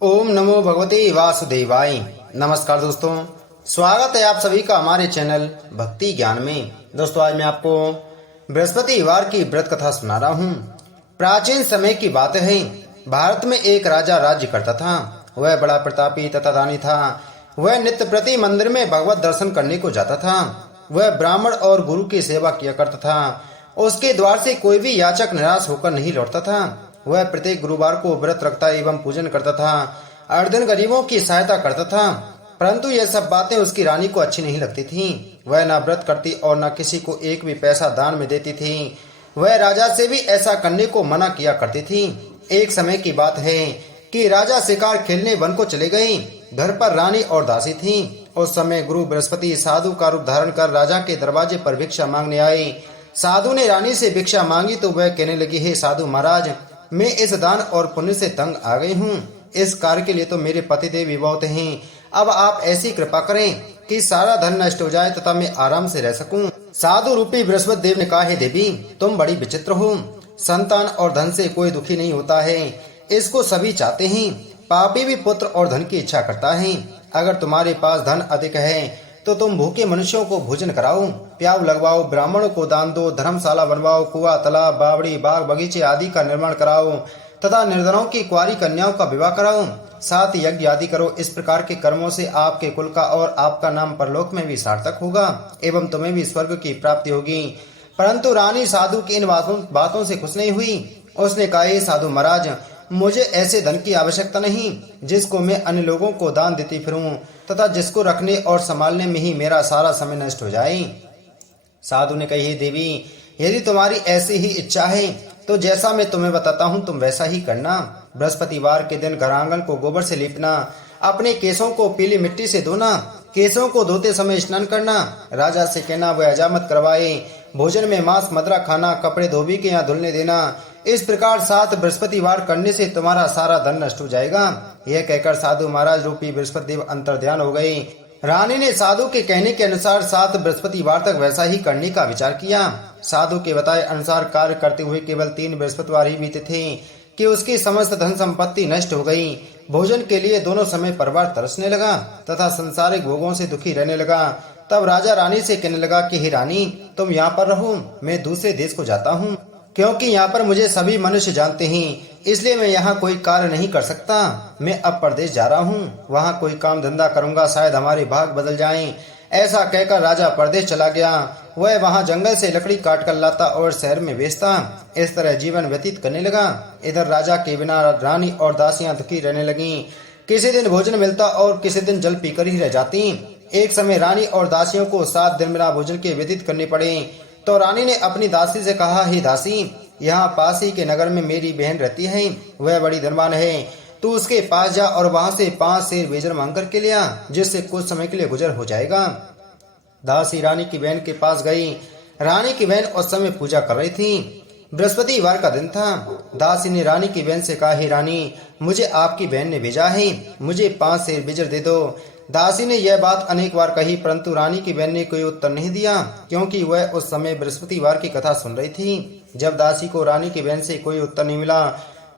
ओम नमो भगवते वासुदेवाय। नमस्कार दोस्तों, स्वागत है आप सभी का हमारे चैनल भक्ति ज्ञान में। दोस्तों, आज मैं आपको बृहस्पतिवार की व्रत कथा सुना रहा हूँ। प्राचीन समय की बात है। भारत में एक राजा राज्य करता था। वह बड़ा प्रतापी तथा दानी था। वह नित्य प्रति मंदिर में भगवत दर्शन करने को जाता था। वह ब्राह्मण और गुरु की सेवा किया करता था। उसके द्वार से कोई भी याचक निराश होकर नहीं लौटता था। वह प्रत्येक गुरुवार को व्रत रखता एवं पूजन करता था। हर दिन गरीबों की सहायता करता था। परंतु यह सब बातें उसकी रानी को अच्छी नहीं लगती थीं। वह न व्रत करती और न किसी को एक भी पैसा दान में देती थी। वह राजा से भी ऐसा करने को मना किया करती थी। एक समय की बात है कि राजा शिकार खेलने वन को चले गए। घर पर रानी और दासी थी। उस समय गुरु बृहस्पति साधु का रूप धारण कर राजा के दरवाजे पर भिक्षा मांगने आए। साधु ने रानी से भिक्षा मांगी तो वह कहने लगी, हे साधु महाराज, मैं इस दान और पुण्य से तंग आ गई हूँ। इस कार्य के लिए तो मेरे पतिदेव विवाहित हैं। अब आप ऐसी कृपा करें कि सारा धन नष्ट हो जाए तथा मैं आराम से रह सकूं। साधु रूपी बृहस्पति देव ने कहा, हे देवी, तुम बड़ी विचित्र हो। संतान और धन से कोई दुखी नहीं होता है, इसको सभी चाहते हैं। पापी भी पुत्र और धन की इच्छा करता है। अगर तुम्हारे पास धन अधिक है तो तुम भूखे मनुष्यों को भोजन कराओ, प्याऊ लगवाओ, ब्राह्मणों को दान दो, धर्मशाला बनवाओ, कुआं, तालाब, बावड़ी, बाग बगीचे आदि का निर्माण कराओ तथा निर्धनों की कुंवारी कन्याओं का विवाह कराओ। साथ यज्ञ आदि करो। इस प्रकार के कर्मों से आपके कुल का और आपका नाम परलोक में भी सार्थक होगा एवं तुम्हें भी स्वर्ग की प्राप्ति होगी। परंतु रानी साधु की इन बातों से खुश नहीं हुई। उसने कहा, हे साधु महाराज, मुझे ऐसे धन की आवश्यकता नहीं जिसको मैं अन्य लोगों को दान देती फिरूं तथा जिसको रखने और संभालने में ही मेरा सारा समय नष्ट हो जाए। साधु ने कही, हे देवी, यदि तुम्हारी ऐसी ही इच्छा है तो जैसा मैं तुम्हें बताता हूँ तुम वैसा ही करना। बृहस्पतिवार के दिन घर आंगन को गोबर से लीपना, अपने केसों को पीली मिट्टी से धोना, केसों को धोते समय स्नान करना, राजा से कहना वह हजामत करवाए, भोजन में मांस मदिरा खाना, कपड़े धोबी के यहाँ धुलने देना। इस प्रकार 7 बृहस्पतिवार करने से तुम्हारा सारा धन नष्ट हो जाएगा। यह कहकर साधु महाराज रूपी बृहस्पति देव अंतर्ध्यान हो गए। रानी ने साधु के कहने के अनुसार 7 बृहस्पतिवार तक वैसा ही करने का विचार किया। साधु के बताए अनुसार कार्य करते हुए केवल 3 बृहस्पतिवार ही बीते थे कि उसकी समस्त धन संपत्ति नष्ट हो गई। भोजन के लिए दोनों समय परिवार तरसने लगा तथा संसारिक भोगों से दुखी रहने लगा। तब राजा रानी से कहने लगा कि हे रानी, तुम यहाँ पर रहो, मैं दूसरे देश को जाता हूँ, क्योंकि यहाँ पर मुझे सभी मनुष्य जानते हैं, इसलिए मैं यहाँ कोई कार्य नहीं कर सकता। मैं अब परदेश जा रहा हूँ, वहाँ कोई काम धंधा करूंगा, शायद हमारे भाग बदल जाएं। ऐसा कहकर राजा परदेश चला गया। वह वहाँ जंगल से लकड़ी काट कर लाता और शहर में बेचता। इस तरह जीवन व्यतीत करने लगा। इधर राजा के बिना रानी और दासियां दुखी रहने लगी। किसी दिन भोजन मिलता और किसी दिन जल पीकर ही रह जाती। एक समय रानी और दासियों को 7 दिन बिना भोजन के व्यतीत करने पड़े। तो रानी ने अपनी दासी से कहा, हे दासी, यहाँ पास ही के नगर में मेरी बहन रहती है, वह बड़ी धनवान है। तू उसके पास जा और वहां से 5 सेर बेजर मांग कर के ले आ, जिससे कुछ समय के लिए गुजर हो जाएगा। दासी रानी की बहन के पास गई। रानी की बहन उस समय पूजा कर रही थी। बृहस्पतिवार का दिन था। दासी ने रानी की बहन से कहा, हे रानी, मुझे आपकी बहन ने भेजा है, मुझे 5 सेर बेजर दे दो। दासी ने यह बात अनेक बार कही, परंतु रानी की बहन ने कोई उत्तर नहीं दिया, क्योंकि वह उस समय बृहस्पतिवार की कथा सुन रही थी। जब दासी को रानी की बहन से कोई उत्तर नहीं मिला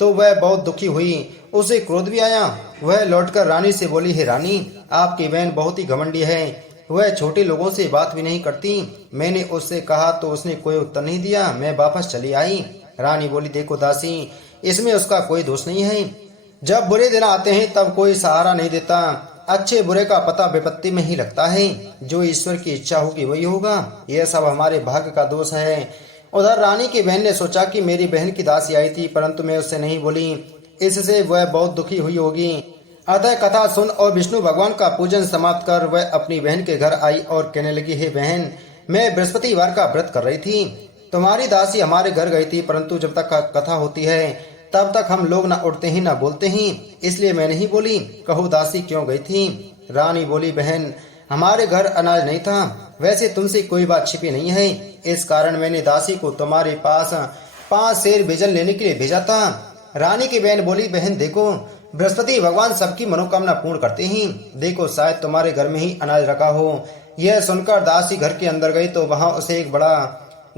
तो वह बहुत दुखी हुई। उसे क्रोध भी आया। वह लौटकर रानी से बोली, हे रानी, आपकी बहन बहुत ही घमंडी है, वह छोटे लोगों से बात भी नहीं करती। मैंने उससे कहा तो उसने कोई उत्तर नहीं दिया, मैं वापस चली आई। रानी बोली, देखो दासी, इसमें उसका कोई दोष नहीं है। जब बुरे दिन आते हैं तब कोई सहारा नहीं देता। अच्छे बुरे का पता विपत्ति में ही लगता है। जो ईश्वर की इच्छा होगी वही होगा। यह सब हमारे भाग्य का दोष है। उधर रानी की बहन ने सोचा कि मेरी बहन की दासी आई थी, परंतु मैं उससे नहीं बोली, इससे वह बहुत दुखी हुई होगी। अतः कथा सुन और विष्णु भगवान का पूजन समाप्त कर वह अपनी बहन के घर आई और कहने लगी, हे बहन, मैं बृहस्पतिवार का व्रत कर रही थी। तुम्हारी दासी हमारे घर गई थी, परंतु जब तक कथा होती है तब तक हम लोग न उठते ही न बोलते ही, इसलिए मैं नहीं बोली। कहो दासी क्यों गई थी? रानी बोली, बहन, हमारे घर अनाज नहीं था। वैसे तुमसे कोई बात छिपी नहीं है, इस कारण मैंने दासी को तुम्हारे पास 5 सेर बेजन लेने के लिए भेजा था। रानी की बहन बोली, बहन देखो, बृहस्पति भगवान सबकी मनोकामना पूर्ण करते हैं। देखो शायद तुम्हारे घर में ही अनाज रखा हो। यह सुनकर दासी घर के अंदर गई तो वहां उसे एक बड़ा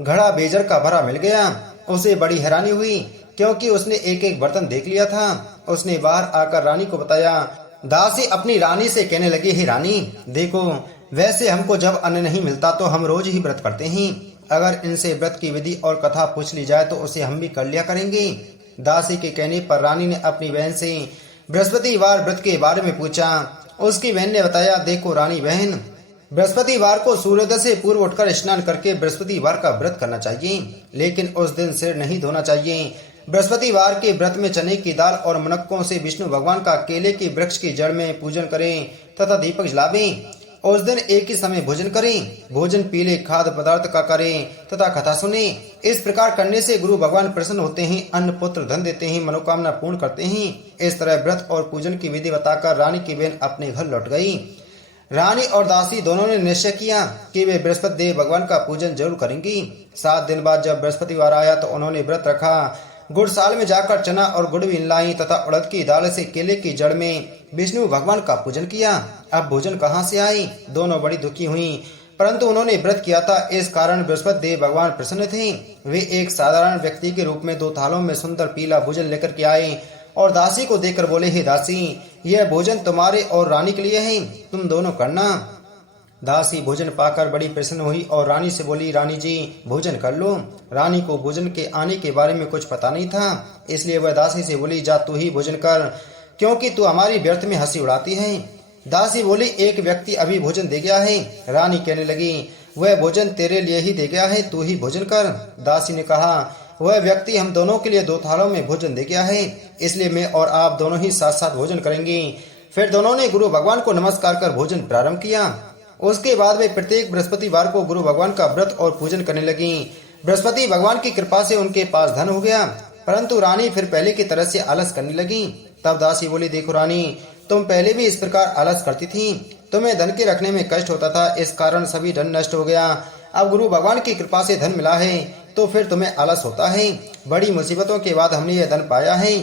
घड़ा बेजर का भरा मिल गया। उसे बड़ी हैरानी हुई, क्योंकि उसने एक एक बर्तन देख लिया था। उसने बाहर आकर रानी को बताया। दासी अपनी रानी से कहने लगी, हे रानी देखो, वैसे हमको जब अन्न नहीं मिलता तो हम रोज ही व्रत करते हैं। अगर इनसे व्रत की विधि और कथा पूछ ली जाए तो उसे हम भी कर लिया करेंगे। दासी के कहने पर रानी ने अपनी बहन से बृहस्पतिवार व्रत के बारे में पूछा। उसकी बहन ने बताया, देखो रानी बहन, बृहस्पतिवार को सूर्योदय से पूर्व उठकर स्नान करके बृहस्पतिवार का व्रत करना चाहिए, लेकिन उस दिन सिर नहीं धोना चाहिए। बृहस्पतिवार के व्रत में चने की दाल और मुनक्कों से विष्णु भगवान का केले के वृक्ष की जड़ में पूजन करें तथा दीपक जलावें। उस दिन एक ही समय भोजन करें। भोजन पीले खाद्य पदार्थ का करें तथा कथा सुने। इस प्रकार करने से गुरु भगवान प्रसन्न होते हैं, अन्न पुत्र धन देते हैं, मनोकामना पूर्ण करते हैं। इस तरह व्रत और पूजन की विधि बताकर रानी की बहन अपने घर लौट गई। रानी और दासी दोनों ने निश्चय किया कि वे बृहस्पति देव भगवान का पूजन जरूर करेंगी। 7 दिन बाद जब बृहस्पतिवार आया तो उन्होंने व्रत रखा। गुड़साल में जाकर चना और गुड़ भी लाई तथा उड़द की दाल से केले की जड़ में विष्णु भगवान का पूजन किया। अब भोजन कहाँ से आई? दोनों बड़ी दुखी हुई, परंतु उन्होंने व्रत किया था, इस कारण बृहस्पति देव भगवान प्रसन्न थे। वे एक साधारण व्यक्ति के रूप में 2 थालों में सुंदर पीला भोजन लेकर के आए और दासी को देकर बोले, हे दासी, यह भोजन तुम्हारे और रानी के लिए है, तुम दोनों करना। दासी भोजन पाकर बड़ी प्रसन्न हुई और रानी से बोली, रानी जी भोजन कर लो। रानी को भोजन के आने के बारे में कुछ पता नहीं था, इसलिए वह दासी से बोली, जा तू ही भोजन कर, क्योंकि तू हमारी व्यर्थ में हंसी उड़ाती है। दासी बोली, एक व्यक्ति अभी भोजन दे गया है। रानी कहने लगी, वह भोजन तेरे लिए ही दे गया है, तू ही भोजन कर। दासी ने कहा, वह व्यक्ति हम दोनों के लिए 2 थालों में भोजन दे गया है, इसलिए मैं और आप दोनों ही साथ साथ भोजन करेंगे। फिर दोनों ने गुरु भगवान को नमस्कार कर भोजन प्रारंभ किया। उसके बाद वे प्रत्येक बृहस्पतिवार को गुरु भगवान का व्रत और पूजन करने लगी। बृहस्पति भगवान की कृपा से उनके पास धन हो गया, परंतु रानी फिर पहले की तरह से आलस करने लगी। तब दासी बोली, देखो रानी, तुम पहले भी इस प्रकार आलस करती थी, तुम्हें धन के रखने में कष्ट होता था, इस कारण सभी धन नष्ट हो गया। अब गुरु भगवान की कृपा से धन मिला है तो फिर तुम्हें आलस होता है। बड़ी मुसीबतों के बाद हमने यह धन पाया है,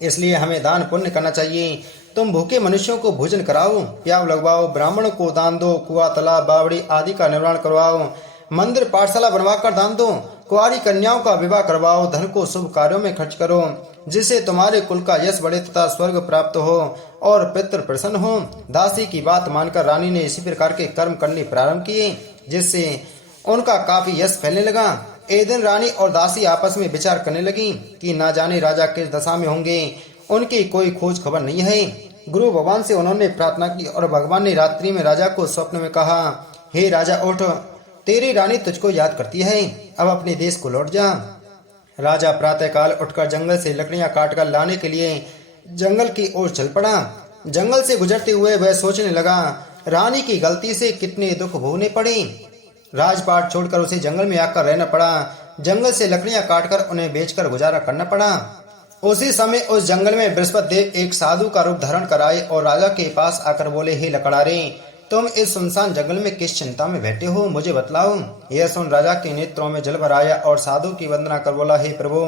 इसलिए हमें दान पुण्य करना चाहिए। तुम भूखे मनुष्यों को भोजन कराओ, प्याव लगवाओ, ब्राह्मणों को दान दो, कुआं तालाब बावड़ी आदि का निर्माण करवाओ, मंदिर पाठशाला बनवाकर दान दो, कुंवारी कन्याओं का विवाह करवाओ, धन को शुभ कार्यों में खर्च करो, जिससे तुम्हारे कुल का यश बढ़े तथा स्वर्ग प्राप्त हो और पितृ प्रसन्न हो। दासी की बात मानकर रानी ने इसी प्रकार के कर्म करने प्रारंभ किए, जिससे उनका काफी यश फैलने लगा। एक दिन रानी और दासी आपस में विचार करने लगी कि ना जाने राजा किस दशा में होंगे, उनकी कोई खोज खबर नहीं है। गुरु भगवान से उन्होंने प्रार्थना की और भगवान ने रात्रि में राजा को स्वप्न में कहा, हे राजा उठ, तेरी रानी तुझको याद करती है, अब अपने देश को लौट जा। राजा प्रातःकाल उठकर जंगल से लकड़ियां काटकर लाने के लिए जंगल की ओर चल पड़ा। जंगल से गुजरते हुए वह सोचने लगा, रानी की गलती से कितने दुख भोगने पड़े। राजपाट छोड़कर उसे जंगल में आकर रहना पड़ा। जंगल से लकड़ियां काटकर उन्हें बेचकर गुजारा करना पड़ा। उसी समय उस जंगल में बृहस्पति देव एक साधु का रूप धारण कर आए और राजा के पास आकर बोले, हे लकड़ारे, तुम इस सुनसान जंगल में किस चिंता में बैठे हो, मुझे बतलाओ। यह सुन राजा के नेत्रों में जल भर आया और साधु की वंदना कर बोला, हे प्रभु,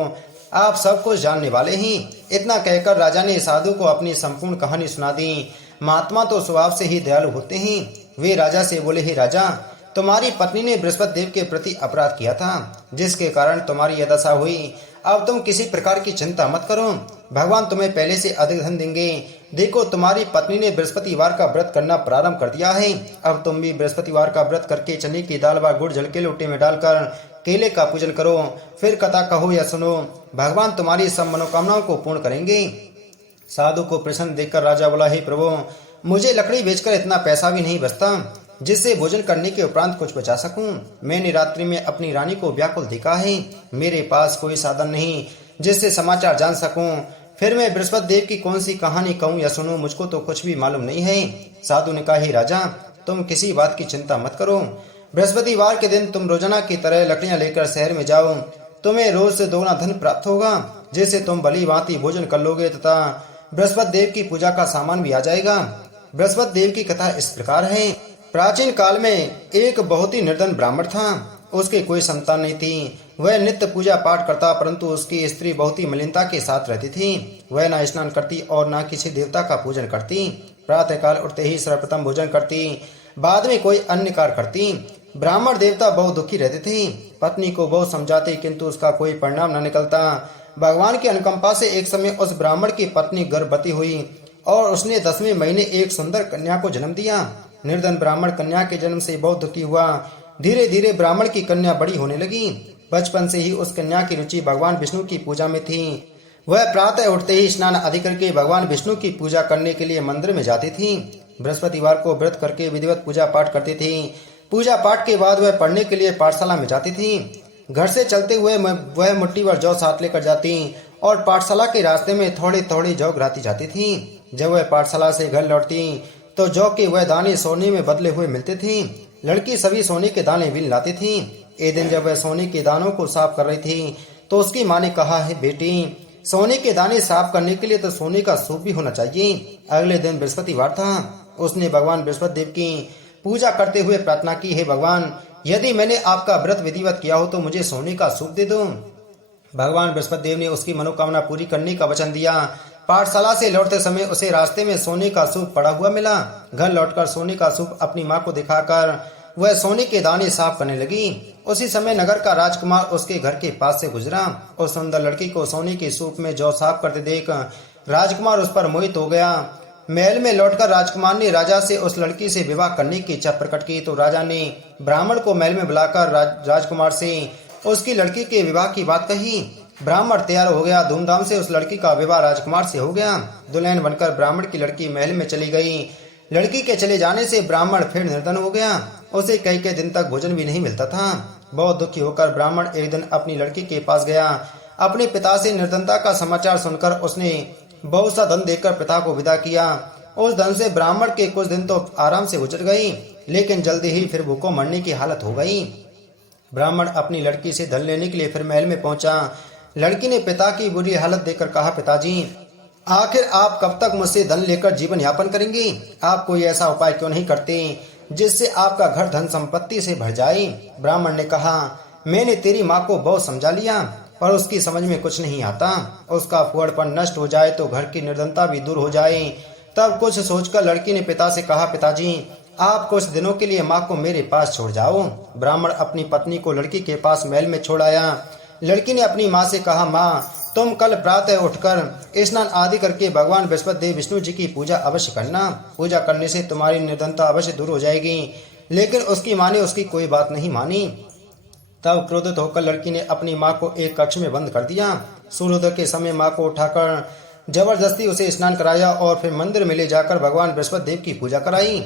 आप सब कुछ जानने वाले हैं। इतना कहकर राजा ने साधु को अपनी संपूर्ण कहानी सुना दी। महात्मा तो स्वभाव से ही दयालु होते हैं। वे राजा से बोले, हे राजा, तुम्हारी पत्नी ने बृहस्पति देव के प्रति अपराध किया था, जिसके कारण तुम्हारी यह दशा हुई। अब तुम किसी प्रकार की चिंता मत करो, भगवान तुम्हें पहले से अधिक धन देंगे। देखो, तुम्हारी पत्नी ने बृहस्पतिवार का व्रत करना प्रारंभ कर दिया है। अब तुम भी बृहस्पतिवार का व्रत करके चने की दाल व गुड़ जल के लोटे में डालकर केले का पूजन करो, फिर कथा कहो या सुनो, भगवान तुम्हारी सब मनोकामनाओं को पूर्ण करेंगे। साधु को प्रसन्न देखकर राजा बोला, हे प्रभु, मुझे लकड़ी बेचकर इतना पैसा भी नहीं बचता जिससे भोजन करने के उपरांत कुछ बचा सकूं। मैंने रात्रि में अपनी रानी को व्याकुल देखा है, मेरे पास कोई साधन नहीं जिससे समाचार जान सकूं। फिर मैं बृहस्पति देव की कौन सी कहानी कहूं या सुनूं, मुझको तो कुछ भी मालूम नहीं है। साधु ने कहा, हे राजा, तुम किसी बात की चिंता मत करो। बृहस्पतिवार के दिन तुम रोजाना की तरह लकड़ियां लेकर शहर में जाओ, तुम्हें रोज से 2 गुना धन प्राप्त होगा, जिससे तुम भली भांति भोजन कर लोगे तथा बृहस्पति देव की पूजा का सामान भी आ जाएगा। बृहस्पति देव की कथा इस प्रकार है। प्राचीन काल में एक बहुत ही निर्धन ब्राह्मण था। उसके कोई संतान नहीं थी। वह नित्य पूजा पाठ करता, परंतु उसकी स्त्री बहुत ही मलिनता के साथ रहती थी। वह न स्नान करती और न किसी देवता का पूजन करती। प्रातःकाल उठते ही सर्वप्रथम भोजन करती, बाद में कोई अन्य कार्य करती। ब्राह्मण देवता बहुत दुखी रहते थे। पत्नी को बहुत समझाते, किंतु उसका कोई परिणाम न निकलता। भगवान की अनुकंपा से एक समय उस ब्राह्मण की पत्नी गर्भवती हुई और उसने 10वें महीने एक सुंदर कन्या को जन्म दिया। निर्धन ब्राह्मण कन्या के जन्म से बहुत दुखी हुआ। धीरे धीरे ब्राह्मण की कन्या बड़ी होने लगी। बचपन से ही उस कन्या की रुचि भगवान विष्णु की पूजा में थी। वह प्रातः उठते ही स्नान आदि करके भगवान विष्णु की पूजा करने के लिए मंदिर में जाती थी। बृहस्पतिवार को व्रत करके विधिवत पूजा पाठ करती थी। पूजा पाठ के बाद वह पढ़ने के लिए पाठशाला में जाती थी। घर से चलते हुए वह मुट्ठी भर जौ साथ लेकर जाती और पाठशाला के रास्ते में थोड़ी थोड़ी जौ गिराती जाती थी। जब वह पाठशाला से घर लौटती तो जौ के वह दाने सोने में बदले हुए मिलते थे। लड़की सभी सोने के दाने बीन लाती थी। एक दिन जब वह सोने के दानों को साफ कर रही थी तो उसकी माँ ने कहा, है बेटी, सोने के दाने साफ करने के लिए तो सोने का सूप भी होना चाहिए। अगले दिन बृहस्पतिवार था। उसने भगवान बृहस्पति देव की पूजा करते हुए प्रार्थना की, है भगवान, यदि मैंने आपका व्रत विधिवत किया हो तो मुझे सोने का सूप दे दो। भगवान बृहस्पति देव ने उसकी मनोकामना पूरी करने का वचन दिया। पाठशाला से लौटते समय उसे रास्ते में सोने का सूप पड़ा हुआ मिला। घर लौटकर सोने का सूप अपनी माँ को दिखाकर वह सोने के दाने साफ करने लगी। उसी समय नगर का राजकुमार उसके घर के पास से गुजरा। उस सुंदर लड़की को सोने के सूप में जौ साफ करते देख राजकुमार उस पर मोहित हो गया। महल में लौटकर राजकुमार ने राजा से उस लड़की से विवाह करने की इच्छा प्रकट की तो राजा ने ब्राह्मण को महल में बुलाकर राजकुमार से उसकी लड़की के विवाह की बात कही। ब्राह्मण तैयार हो गया। धूमधाम से उस लड़की का विवाह राजकुमार से हो गया। दुल्हन बनकर ब्राह्मण की लड़की महल में चली गई। लड़की के चले जाने से ब्राह्मण फिर निर्धन हो गया। उसे कई कई दिन तक भोजन भी नहीं मिलता था। बहुत दुखी होकर ब्राह्मण एक दिन अपनी लड़की के पास गया। अपने पिता से निर्धनता का समाचार सुनकर उसने बहुत सा धन देकर पिता को विदा किया। उस धन से ब्राह्मण के कुछ दिन तो आराम से गुजर गई, लेकिन जल्दी ही फिर भूखों मरने की हालत हो गई। ब्राह्मण अपनी लड़की से धन लेने के लिए फिर महल में पहुंचा। लड़की ने पिता की बुरी हालत देखकर कहा, पिताजी, आखिर आप कब तक मुझसे धन लेकर जीवन यापन करेंगे? आप कोई ऐसा उपाय क्यों नहीं करते जिससे आपका घर धन संपत्ति से भर जाए? ब्राह्मण ने कहा, मैंने तेरी माँ को बहुत समझा लिया पर उसकी समझ में कुछ नहीं आता। उसका फुहड़पन नष्ट हो जाए तो घर की निर्धनता भी दूर हो जाए। तब कुछ सोचकर लड़की ने पिता से कहा, पिताजी, आप कुछ दिनों के लिए माँ को मेरे पास छोड़ जाओ। ब्राह्मण अपनी पत्नी को लड़की के पास महल में छोड़ आया। लड़की ने अपनी माँ से कहा, माँ, तुम कल प्रातः उठकर स्नान आदि करके भगवान बृहस्पति देव विष्णु जी की पूजा अवश्य करना। पूजा करने से तुम्हारी निर्धनता अवश्य दूर हो जाएगी। लेकिन उसकी माँ ने उसकी कोई बात नहीं मानी। तब क्रोधित होकर लड़की ने अपनी माँ को एक कक्ष में बंद कर दिया। सूर्योदय के समय माँ को उठाकर जबरदस्ती उसे स्नान कराया और फिर मंदिर में ले जाकर भगवान बृहस्पति देव की पूजा कराई।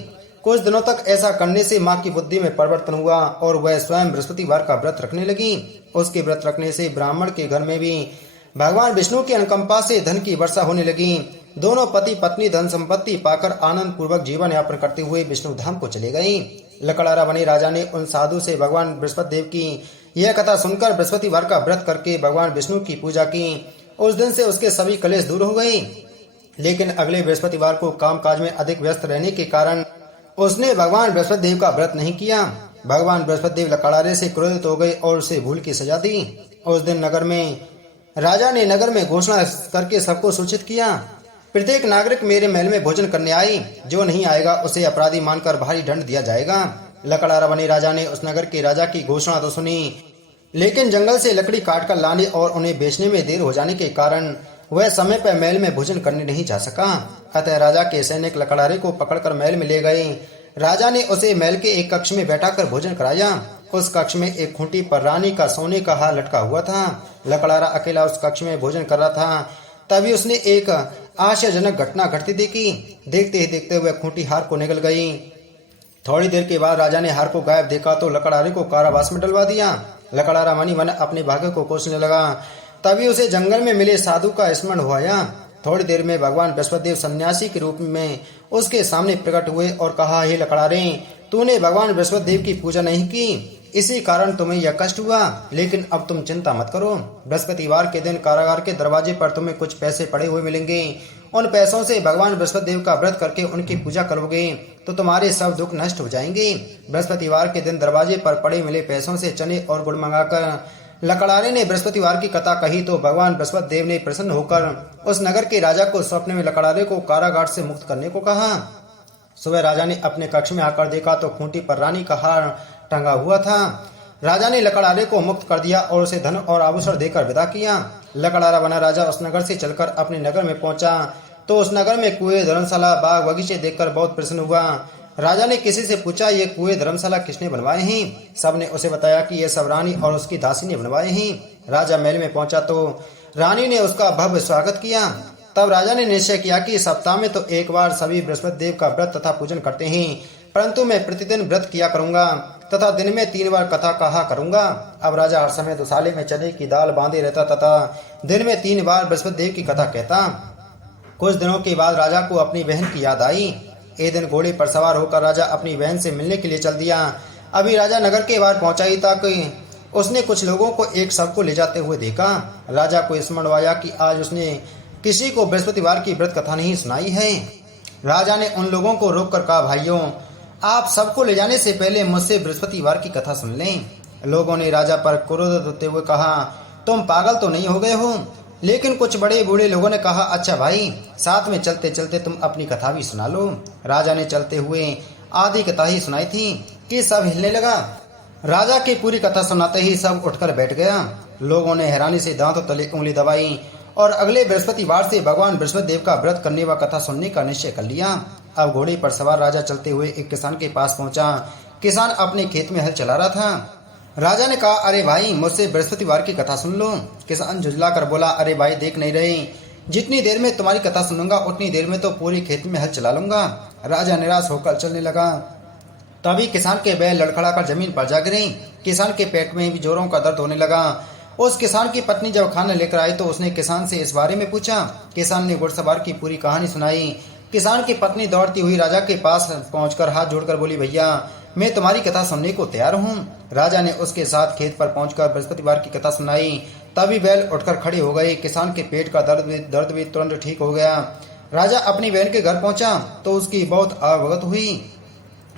कुछ दिनों तक ऐसा करने से माँ की बुद्धि में परिवर्तन हुआ और वह स्वयं बृहस्पतिवार का व्रत रखने लगी। उसके व्रत रखने से ब्राह्मण के घर में भी भगवान विष्णु की अनुकंपा से धन की वर्षा होने लगी। दोनों पति पत्नी धन संपत्ति पाकर आनंद पूर्वक जीवन यापन करते हुए विष्णु धाम को चले गए। लकड़ारा बने राजा ने उन साधु से भगवान बृहस्पति देव की यह कथा सुनकर बृहस्पतिवार का व्रत करके भगवान विष्णु की पूजा की। उस दिन से उसके सभी कलेश दूर हो गए। लेकिन अगले बृहस्पतिवार को कामकाज में अधिक व्यस्त रहने के कारण उसने भगवान बृहस्पति देव का व्रत नहीं किया। भगवान बृहस्पति देव लकड़ारे से क्रोधित हो गए और उसे भूल की सजा दी। उस दिन राजा ने नगर में घोषणा करके सबको सूचित किया, प्रत्येक नागरिक मेरे महल में भोजन करने आए। जो नहीं आएगा उसे अपराधी मानकर भारी दंड दिया जाएगा। लकड़ारा बने राजा ने उस नगर के राजा की घोषणा तो सुनी, लेकिन जंगल से लकड़ी काटकर लाने और उन्हें बेचने में देर हो जाने के कारण वह समय पर महल में भोजन करने नहीं जा सका। अतः राजा के सैनिक लकड़ारे को पकड़कर महल में ले गए। राजा ने उसे महल के एक कक्ष में बैठाकर भोजन कराया। उस कक्ष में एक खूंटी पर रानी का सोने का हार लटका हुआ था। लकड़ारा अकेला उस कक्ष में भोजन कर रहा था। तभी उसने एक आश्चर्यजनक घटना घटती देखी। देखते ही देखते हुए खूंटी हार को निगल गई। थोड़ी देर के बाद राजा ने हार को गायब देखा तो लकड़ारे को कारावास में डलवा दिया। लकड़ारा मनी मन अपने भाग्य को कोसने लगा। तभी उसे जंगल में मिले साधु का स्मरण हुआ। थोड़ी देर में भगवान बृहस्पति देव सन्यासी के रूप में उसके सामने प्रकट हुए और कहा, हे लकड़ारे, तूने भगवान बृहस्पति देव की पूजा नहीं की, इसी कारण तुम्हें यह कष्ट हुआ। लेकिन अब तुम चिंता मत करो। बृहस्पतिवार के दिन कारागार के दरवाजे पर तुम्हें कुछ पैसे पड़े हुए मिलेंगे। उन पैसों से भगवान बृहस्पति देव का व्रत करके उनकी पूजा करोगे तो तुम्हारे सब दुख नष्ट हो जाएंगे। बृहस्पतिवार के दिन दरवाजे पर पड़े मिले पैसों से चने और गुड़ मंगाकर लकड़ारे ने बृहस्पतिवार की कथा कही तो भगवान बृहस्पति देव ने प्रसन्न होकर उस नगर के राजा को स्वप्न में लकड़ारे को कारागार से मुक्त करने को कहा। सुबह राजा ने अपने कक्ष में आकर देखा तो खूंटी पर रानी का हार टंगा हुआ था। राजा ने लकड़हारे को मुक्त कर दिया और उसे धन और आभूषण देकर विदा किया। लकड़हारा बना राजा उस नगर से चलकर अपने नगर में पहुंचा तो उस नगर में कुएं, धर्मशाला, बाग बगीचे देखकर बहुत प्रसन्न हुआ। राजा ने किसी से पूछा, ये कुएं, धर्मशाला किसने बनवाए हैं? सबने उसे बताया कि ये सब रानी और उसकी दासी ने बनवाए हैं। राजा महल में पहुंचा तो रानी ने उसका भव्य स्वागत किया। तब राजा ने निश्चय किया कि सप्ताह में तो एक बार सभी बृहस्पति देव का व्रत तथा पूजन करते हैं, परंतु मैं प्रतिदिन व्रत किया करूंगा तथा दिन में 3 बार कथा कहा करूंगा। अब राजा हर समय दुसाले में चने की दाल बांधे रहता तथा दिन में 3 बार बृहस्पति देव की कथा कहता। कुछ दिनों के बाद राजा को अपनी बहन की याद आई। एक दिन घोड़े पर सवार होकर राजा अपनी बहन से मिलने के लिए चल दिया। अभी राजा नगर के बाहर पहुंचा ही तक उसने कुछ लोगों को एक शव को ले जाते हुए देखा। राजा को स्मरण आया कि आज उसने किसी को बृहस्पतिवार की व्रत कथा नहीं सुनाई है। राजा ने उन लोगों को रोककर कहा, भाइयों, आप सबको ले जाने से पहले मुझसे बृहस्पतिवार की कथा सुन लें। लोगों ने राजा पर क्रोध होते हुए कहा, तुम पागल तो नहीं हो गए हो? लेकिन कुछ बड़े बूढ़े लोगों ने कहा, अच्छा भाई, साथ में चलते चलते तुम अपनी कथा भी सुना लो। राजा ने चलते हुए आधी कथा ही सुनाई थी कि सब हिलने लगा। राजा की पूरी कथा सुनाते ही सब उठकर बैठ गया। लोगों ने हैरानी से दांतों तले उंगली दबाई और अगले बृहस्पतिवार से भगवान बृहस्पति देव का व्रत करने व कथा सुनने का निश्चय कर लिया। अब घोड़े पर सवार राजा चलते हुए एक किसान के पास पहुंचा। किसान अपने खेत में हल चला रहा था। राजा ने कहा, अरे भाई, मुझसे बृहस्पतिवार की कथा सुन लो। किसान झुंझला कर बोला, अरे भाई, देख नहीं रहे, जितनी देर में तुम्हारी कथा सुनूंगा उतनी देर में तो पूरी खेत में हल चला लूंगा। राजा निराश होकर चलने लगा। तभी किसान के बैल लड़खड़ाकर जमीन पर जा गिरे। किसान के पेट में भी जोरों का दर्द होने लगा। उस किसान की पत्नी जब खाना लेकर आई तो उसने किसान से इस बारे में पूछा। किसान ने घुड़सवार की पूरी कहानी सुनाई। किसान की पत्नी दौड़ती हुई राजा के पास पहुंचकर हाथ जोड़कर बोली, भैया, मैं तुम्हारी कथा सुनने को तैयार हूँ। राजा ने उसके साथ खेत पर पहुंचकर बृहस्पतिवार की कथा सुनाई। तभी बैल उठकर खड़े हो गए। किसान के पेट का दर्द भी तुरंत ठीक हो गया। राजा अपनी बहन के घर पहुंचा तो उसकी बहुत अवगत हुई।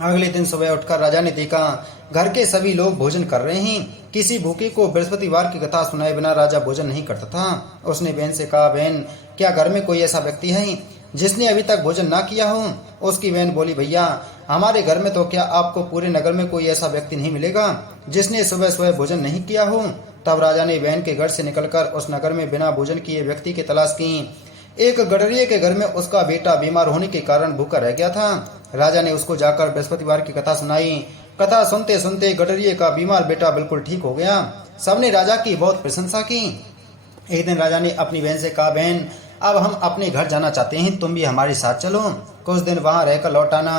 अगले दिन सुबह उठकर राजा ने देखा घर के सभी लोग भोजन कर रहे हैं। किसी भूखे को बृहस्पतिवार की कथा सुनाए बिना राजा भोजन नहीं करता था। उसने बहन से कहा, बहन, क्या घर में कोई ऐसा व्यक्ति है जिसने अभी तक भोजन ना किया हो? उसकी बहन बोली, भैया, हमारे घर में तो क्या आपको पूरे नगर में कोई ऐसा व्यक्ति नहीं मिलेगा जिसने सुबह सुबह भोजन नहीं किया हो। तब राजा ने बहन के घर से निकलकर उस नगर में बिना भोजन किए व्यक्ति की तलाश की। एक गडरिये के घर में उसका बेटा बीमार होने के कारण भूखा रह गया था। राजा ने उसको जाकर बृहस्पतिवार की कथा सुनाई। कथा सुनते सुनते गडरिये का बीमार बेटा बिल्कुल ठीक हो गया। सबने राजा की बहुत प्रशंसा की। एक दिन राजा ने अपनी बहन से कहा, बहन, अब हम अपने घर जाना चाहते हैं, तुम भी हमारे साथ चलो, कुछ दिन वहां रहकर लौट आना।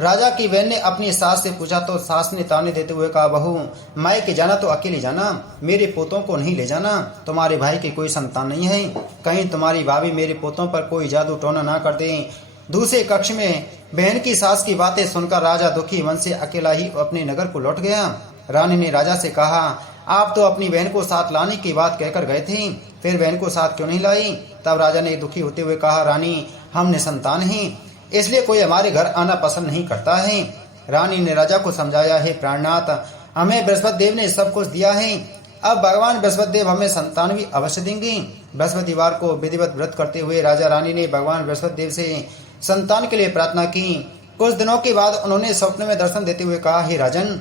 राजा की बहन ने अपनी सास से पूछा तो सास ने ताने देते हुए कहा, बहू, मायके जाना तो अकेले जाना, मेरे पोतों को नहीं ले जाना। तुम्हारे भाई की कोई संतान नहीं है, कहीं तुम्हारी भाभी मेरे पोतों पर कोई जादू टोना ना कर दे। दूसरे कक्ष में बहन की सास की बातें सुनकर राजा दुखी मन से अकेला ही अपने नगर को लौट गया। रानी ने राजा से कहा, आप तो अपनी बहन को साथ लाने की बात कहकर गए थे, फिर बहन को साथ क्यों नहीं लाई? तब राजा ने दुखी होते हुए कहा, रानी, हम निसंतान हैं, इसलिए कोई हमारे घर आना पसंद नहीं करता है। रानी ने राजा को समझाया, हे प्राणनाथ, हमें बृहस्पति देव ने सब कुछ दिया है, अब भगवान बृहस्पति देव हमें संतान भी अवश्य देंगे। बृहस्पतिवार को विधिवत व्रत करते हुए राजा रानी ने भगवान बृहस्पति देव से संतान के लिए प्रार्थना की। कुछ दिनों के बाद उन्होंने स्वप्न में दर्शन देते हुए कहा, हे राजन,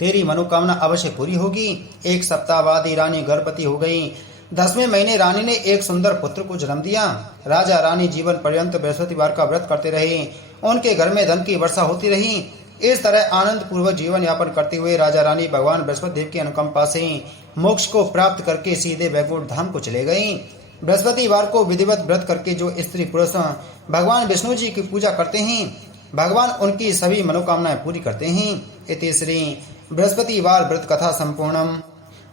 तेरी मनोकामना अवश्य पूरी होगी। 1 सप्ताह बाद ही रानी गर्भवती हो गई। 10वें महीने रानी ने एक सुंदर पुत्र को जन्म दिया। राजा रानी जीवन पर्यंत बृहस्पतिवार का व्रत करते रहे। उनके घर में धन की वर्षा होती रही। इस तरह आनंद पूर्वक जीवन यापन करते हुए राजा रानी भगवान बृहस्पति देव की अनुकंपा से मोक्ष को प्राप्त करके सीधे वैकुंठ धाम को चले गई। बृहस्पतिवार को विधिवत व्रत करके जो स्त्री पुरुष भगवान विष्णु जी की पूजा करते हैं, भगवान उनकी सभी मनोकामनाएं पूरी करते हैं। इति श्री बृहस्पतिवार व्रत कथा संपूर्णम।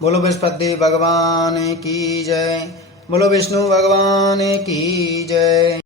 बोलो बृहस्पति देव भगवान की जय। बोलो विष्णु भगवान की जय।